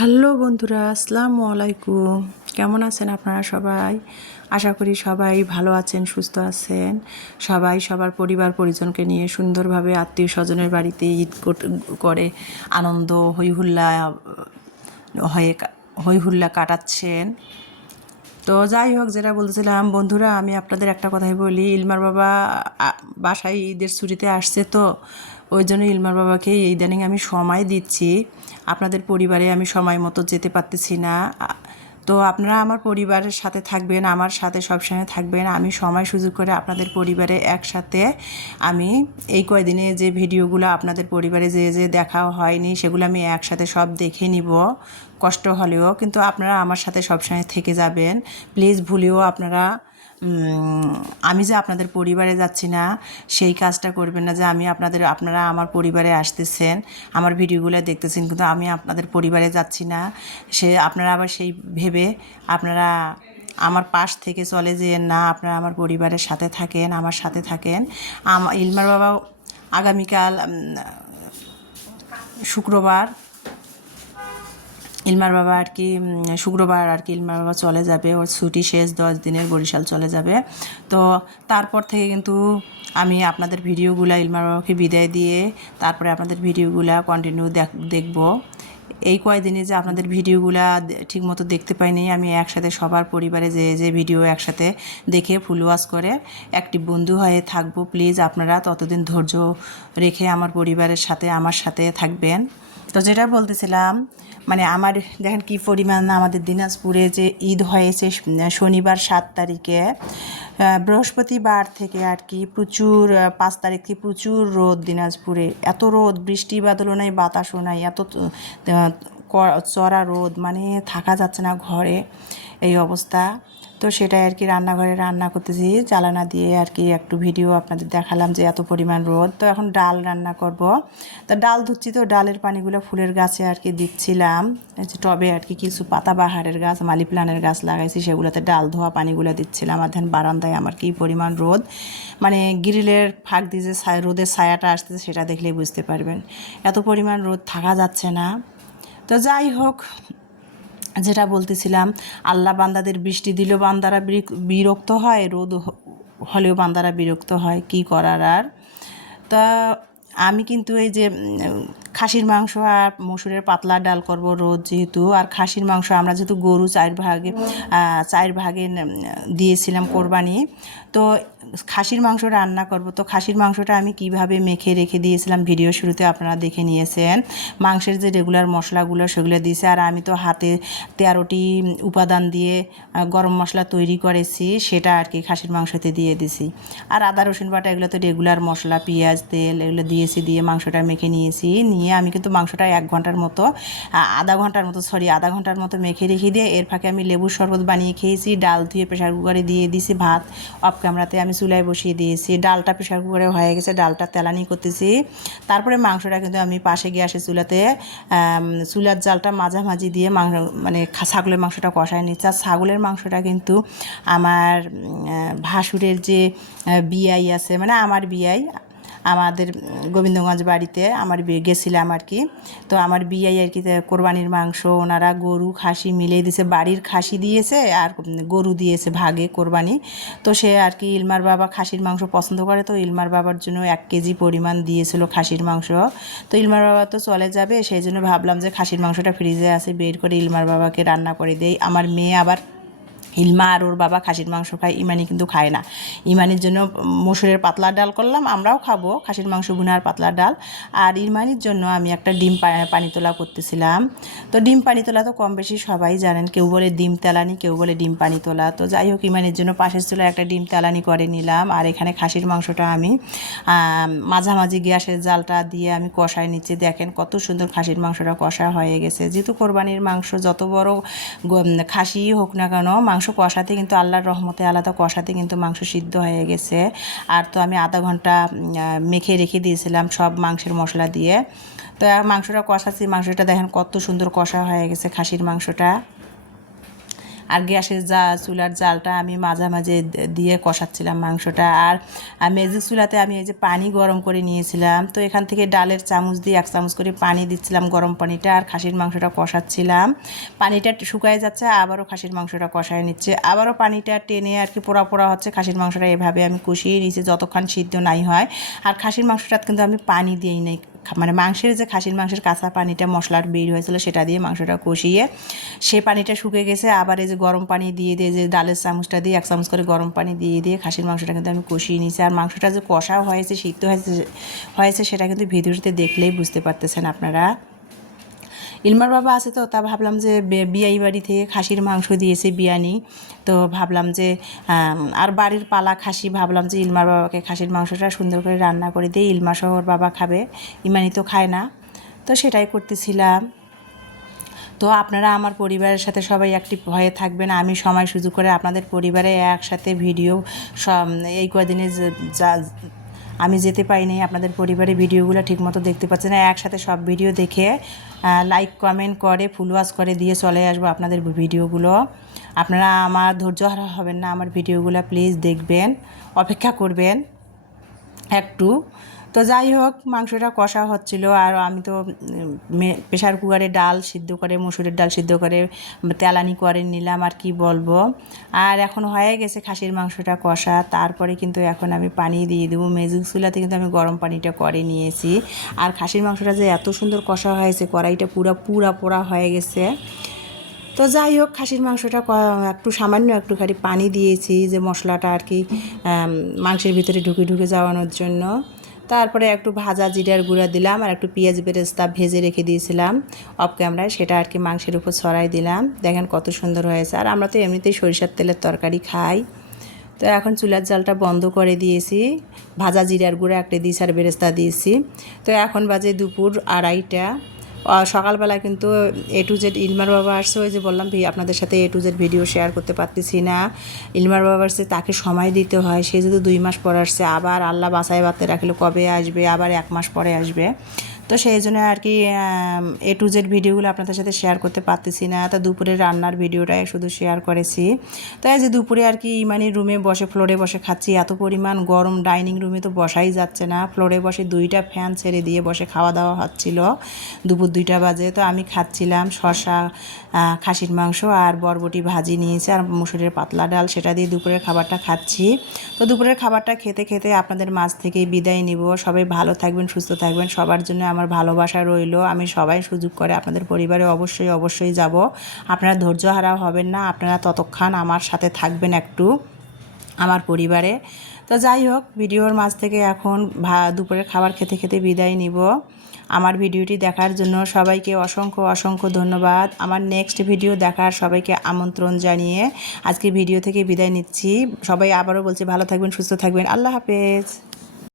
Hello বন্ধুরা, আসসালামু আলাইকুম। কেমন আছেন আপনারা সবাই? আশা করি সবাই ভালো আছেন, সুস্থ আছেন। সবাই সবার পরিবার পরিজনকে নিয়ে সুন্দরভাবে আত্মীয় স্বজনের বাড়িতে ঈদ করে আনন্দ হয়ে হইহুল্লা কাটাচ্ছেন। তো যাই হোক, যেটা বলতেছিলাম বন্ধুরা, আমি আপনাদের একটা কথাই বলি। ইলমার বাবা বাসায় ঈদের ছুটিতে আসছে, তো ওই জন্য ইলমার বাবাকে ইদানিং আমি সময় দিচ্ছি। আপনাদের পরিবারে আমি সময় মতো যেতে পারতেছি না। তো আপনারা আমার পরিবারের সাথে থাকবেন, আমার সাথে সবসময় থাকবেন। আমি সময় সুযোগ করে আপনাদের পরিবারে একসাথে আমি এই কয়দিনে যে ভিডিওগুলো আপনাদের পরিবারে যে দেখা হয়নি সেগুলো আমি একসাথে সব দেখে নিব, কষ্ট হলেও। কিন্তু আপনারা আমার সাথে সবসময় থেকে যাবেন প্লিজ। ভুলেও আপনারা আমি যে আপনাদের পরিবারে যাচ্ছি না সেই কাজটা করবেন না, যে আপনারা আমার পরিবারে আসতেছেন, আমার ভিডিওগুলো দেখতেছেন, কিন্তু আমি আপনাদের পরিবারে যাচ্ছি না। আপনারা আবার সেই ভেবে আপনারা আমার পাশ থেকে চলে যে না, আপনারা আমার পরিবারের সাথে থাকেন, আমার সাথে থাকেন। ইলমার বাবা আগামীকাল শুক্রবার শুক্রবার ইলমার বাবা চলে যাবে, ওর ছুটি শেষ, 10 দিনের বরিশাল চলে যাবে। তো তারপর থেকে কিন্তু আমি আপনাদের ভিডিওগুলো ইলমার বাবাকে বিদায় দিয়ে তারপরে আপনাদের ভিডিওগুলো কন্টিনিউ দেখব। এই কয়দিনে যে আপনাদের ভিডিওগুলো ঠিকমতো দেখতে পাইনি, আমি একসাথে সবার পরিবারে যে ভিডিও একসাথে দেখে ফুল ওয়াশ করে অ্যাক্টিভ বন্ধু হয়ে থাকবো। প্লিজ আপনারা ততদিন ধৈর্য রেখে আমার পরিবারের সাথে আমার সাথে থাকবেন। তো যেটা বলতেছিলাম, মানে আমার দেখেন কি পরিমাণ আমাদের দিনাজপুরে যে ঈদ হয়েছে শনিবার 7 তারিখে, বৃহস্পতিবার থেকে আর কি প্রচুর, 5 তারিখ থেকে প্রচুর রোদ দিনাজপুরে। এত রোদ, বৃষ্টি বাদলও নাই, বাতাসও নাই, এত চড়া রোদ, মানে থাকা যাচ্ছে না ঘরে, এই অবস্থা। তো সেটাই আর কি রান্নাঘরে রান্না করতেছি জ্বালানা দিয়ে আর কি, একটু ভিডিও আপনাদের দেখালাম যে এত পরিমাণ রোদ। তো এখন ডাল রান্না করব। তো ডাল ধুচ্ছি, তো ডালের পানিগুলো ফুলের গাছে আর কি দিচ্ছিলাম। যে টবে আর কি কিছু পাতাবাহারের গাছ, মালি প্লানের গাছ লাগাইছি, সেগুলোতে ডাল ধোয়া পানিগুলো দিচ্ছিলাম। আর ধ্যান বারান্দায় আমার কি পরিমাণ রোদ, মানে গ্রিলের ফাঁক দিয়ে যে রোদের ছায়াটা আসতেছে সেটা দেখলেই বুঝতে পারবেন এত পরিমাণ রোদ, থাকা যাচ্ছে না। তো যাই হোক, যেটা বলতেছিলাম, আল্লাহ বান্দাদের বৃষ্টি দিলেও বান্দারা বিরক্ত হয়, রোদ হলেও বান্দারা বিরক্ত হয়, কি করার আর। তা আমি কিন্তু এই যে খাসির মাংস আর মসুরের পাতলা ডাল করব রোজ যেহেতু, আর খাসির মাংস আমরা যেহেতু গরু 4 ভাগে দিয়েছিলাম কোরবানি, তো খাসির মাংস রান্না করব। তো খাসির মাংসটা আমি কিভাবে মেখে রেখে দিয়েছিলাম ভিডিও শুরুতে আপনারা দেখে নিয়েছেন। মাংসের যে রেগুলার মশলাগুলো সেগুলো দিয়েছে, আর আমি তো হাতে 13টি উপাদান দিয়ে গরম মশলা তৈরি করেছি, সেটা আর কি খাসির মাংসতে দিয়ে দিছি। আর আদা রসুন বাটা এগুলো তো রেগুলার মশলা, পেঁয়াজ, তেল এগুলো দিয়েছি, দিয়ে মাংসটা মেখে নিয়েছি। নিয়ে আমি কিন্তু মাংসটা আধা ঘন্টার মতো মেখে রেখে দিয়ে এর ফাঁকে আমি লেবুর শরবত বানিয়ে খেয়েছি। ডাল ধুয়ে প্রেশার কুকারে দিয়ে দিয়েছি, ভাত অফ ক্যামেরাতে আমি চুলায় বসিয়ে দিয়েছি। ডালটা প্রেশার কুকারে হয়ে গেছে, ডালটা তেলানি করতেছি। তারপরে মাংসটা কিন্তু আমি পাশে গ্যাসের চুলার জালটা মাঝামাঝি দিয়ে মানে ছাগলের মাংসটা কষায় নিচ্ছি। আর ছাগলের মাংসটা কিন্তু আমার ভাসুরের যে বিয়াই আছে, মানে আমার বিয়াই, আমাদের গোবিন্দগঞ্জ বাড়িতে আমার বিয়ে গেছিলাম আর কি। তো আমার বিয়াই আর কি কোরবানির মাংস ওনারা গরু খাসি মিলিয়ে দিয়েছে, বাড়ির খাসি দিয়েছে আর গরু দিয়েছে ভাগে কোরবানি। তো সে আর কি ইলমার বাবা খাসির মাংস পছন্দ করে, তো ইলমার বাবার জন্য 1 কেজি পরিমাণ দিয়েছিল খাসির মাংস। তো ইলমার বাবা তো চলে যাবে, সেই জন্য ভাবলাম যে খাসির মাংসটা ফ্রিজে আছে, বের করে ইলমার বাবাকে রান্না করে দেই। আমার মেয়ে আবার, ইলমা আর ওর বাবা খাসির মাংস খায়, ইমানি কিন্তু খায় না। ইমানির জন্য মসুরের পাতলা ডাল করলাম, আমরাও খাবো খাসির মাংস ভুনা আর পাতলা ডাল। আর ইমানির জন্য আমি একটা ডিম পানিতোলা করতেছিলাম। তো ডিম পানিতোলা তো কম বেশি সবাই জানেন, কেউ বলে ডিম তেলানি, কেউ বলে ডিম পানিতোলা। তো যাই হোক, ইমানির জন্য পাশের চুলায় একটা ডিম তেলানি করে নিলাম। আর এখানে খাসির মাংসটা আমি মাঝামাঝি গ্যাসের জালটা দিয়ে আমি কষায় নিচ্ছি। দেখেন কত সুন্দর খাসির মাংসটা কষা হয়ে গেছে। যেহেতু কোরবানির মাংস যত বড় খাসি হোক না কেন, মাংস কষাতে কিন্তু আল্লাহর রহমতে আলাদা কষাতে কিন্তু মাংস সিদ্ধ হয়ে গেছে। আর তো আমি আধা ঘন্টা মেখে রেখে দিয়েছিলাম সব মাংসের মশলা দিয়ে। তো মাংসটা কষাচ্ছি, মাংসটা দেখেন কত সুন্দর কষা হয়ে গেছে খাসির মাংসটা। আর গ্যাসের চুলার জালটা আমি মাঝে মাঝে দিয়ে কষাচ্ছিলাম মাংসটা। আর ম্যাজিক চুলাতে আমি এই যে পানি গরম করে নিয়েছিলাম, তো এখান থেকে ডালের চামচ দিয়ে 1 চামচ করে পানি দিচ্ছিলাম, গরম পানিটা, আর খাসির মাংসটা কষাচ্ছিলাম। পানিটা শুকায় যাচ্ছে, আবারও খাসির মাংসটা কষায় নিচ্ছে, আবারও পানিটা টেনে আর কি পোড়া পোড়া হচ্ছে। খাসির মাংসটা এভাবে আমি কষিয়ে নিয়েছি যতক্ষণ সিদ্ধ নাই হয়। আর খাসির মাংসটা কিন্তু আমি পানি দিই নাই, মানে মাংসের যে খাসির মাংসের কাঁচা পানিটা মশলার বের হয়েছিল সেটা দিয়ে মাংসটা কষিয়ে সে পানিটা শুকিয়ে গেছে। আবার এই যে গরম পানি দিয়ে যে ডালের চামচটা দিয়ে 1 চামচ করে গরম পানি দিয়ে খাসির মাংসটা কিন্তু আমি কষিয়ে নিয়েছি। আর মাংসটা যে কষা হয়েছে, সিদ্ধ হয়েছে সেটা কিন্তু ভিডিওতে দেখলেই বুঝতে পারতেছেন আপনারা। ইলমার বাবা আছে তো, তা ভাবলাম যে বিয়াই বাড়ি থেকে খাসির মাংস দিয়েছে বিয়ানি, তো ভাবলাম যে আর বাড়ির পালা খাসি, ভাবলাম যে ইলমার বাবাকে খাসির মাংসটা সুন্দর করে রান্না করে দিই, ইলমা সহ ওর বাবা খাবে, ইমানি তো খায় না, তো সেটাই করতেছিলাম। তো আপনারা আমার পরিবারের সাথে সবাই অ্যাক্টিভ হয়ে থাকবেন। আমি সময় সুযোগ করে আপনাদের পরিবারে একসাথে ভিডিও এই কদিনে যা আমি যেতে পারিনি, আপনাদের পরিবারের ভিডিওগুলো ঠিকমতো দেখতে পাচ্ছি না, একসাথে সব ভিডিও দেখে লাইক কমেন্ট করে ফুল ওয়াচ করে দিয়ে চলে আসবো আপনাদের ভিডিওগুলো। আপনারা আমার ধৈর্য হারা হবেন না, আমার ভিডিওগুলো প্লিজ দেখবেন, অপেক্ষা করবেন একটু। তো যাই হোক, মাংসটা কষা হচ্ছিল, আর আমি তো প্রেশার কুকারে ডাল সিদ্ধ করে, মসুরের ডাল সিদ্ধ করে তেলানি করে নিলাম, আর কি বলবো। আর এখন হয়ে গেছে খাসির মাংসটা কষা, তারপরে কিন্তু এখন আমি পানি দিয়ে দেবো। ম্যাজিক চুলাতে কিন্তু আমি গরম পানিটা করে নিয়েছি। আর খাসির মাংসটা যে এত সুন্দর কষা হয়েছে, কড়াইটা পুরা পোড়া হয়ে গেছে। তো যাই হোক, খাসির মাংসটা একটু সামান্য একটুখানি পানি দিয়েছি যে মশলাটা আর কি মাংসের ভিতরে ঢুকে যাওয়ানোর জন্য। তারপরে একটু ভাজা জিরার গুঁড়া দিলাম, আর একটু পেঁয়াজ বেরেস্তা ভেজে রেখে দিয়েছিলাম অফ ক্যামেরায়, সেটা আর কি মাংসের উপর ছড়াই দিলাম। দেখেন কত সুন্দর হয়েছে। আর আমরা তো এমনিতেই সরিষার তেলের তরকারি খাই। তো এখন চুলার জালটা বন্ধ করে দিয়েছি, ভাজা জিরার গুঁড়া একটা দিয়েছি, আর বেরেস্তা দিয়েছি। তো এখন বাজে দুপুর 2:30টা। সকালবেলা কিন্তু A to Z ইলমার বাবা আসছে, ওই যে বললাম আপনাদের সাথে A to Z video share করতে পারতেছি না। ইলমার বাবা আসছে, তাকে সময় দিতে হয়, সে যদি 2 মাস পর আসছে, আবার আল্লাহ বাসায় বাতে রাখলে কবে আসবে, আবার 1 মাস পরে আসবে। তো সেই জন্য আর কি A to Z ভিডিওগুলো আপনাদের সাথে শেয়ার করতে পারতেছি না। তো দুপুরের রান্নার ভিডিওটাই শুধু শেয়ার করেছি। তো এই যে দুপুরে আর কি ইমানির রুমে বসে, ফ্লোরে বসে খাচ্ছি, এত পরিমাণ গরম, ডাইনিং রুমে তো বসাই যাচ্ছে না, ফ্লোরে বসে 2টা ফ্যান ছেড়ে দিয়ে বসে খাওয়া দাওয়া হচ্ছিল। দুপুর 2টা বাজে। তো আমি খাচ্ছিলাম শসা, খাসির মাংস আর বরবটি ভাজি নিয়েছি, আর মুসুরের পাতলা ডাল, সেটা দিয়ে দুপুরের খাবারটা খাচ্ছি। তো দুপুরের খাবারটা খেতে খেতে আপনাদের মাঝ থেকেই বিদায় নিব। সবাই ভালো থাকবেন, সুস্থ থাকবেন, সবার জন্য আমার ভালোবাসা রইল। আমি সবাই সুযোগ করে আপনাদের পরিবারে অবশ্যই যাব। আপনারা ধৈর্য হারা হবেন না, আপনারা ততক্ষণ আমার সাথে থাকবেন একটু আমার পরিবারে। তো যাই হোক, ভিডিওর মাঝ থেকে এখন দুপুরের খাবার খেতে খেতে বিদায় নিব। আমার ভিডিওটি দেখার জন্য সবাইকে অসংখ্য ধন্যবাদ। আমার নেক্সট ভিডিও দেখার সবাইকে আমন্ত্রণ জানিয়ে আজকে ভিডিও থেকে বিদায় নিচ্ছি। সবাই আবারও বলছি, ভালো থাকবেন, সুস্থ থাকবেন, আল্লাহ হাফেজ।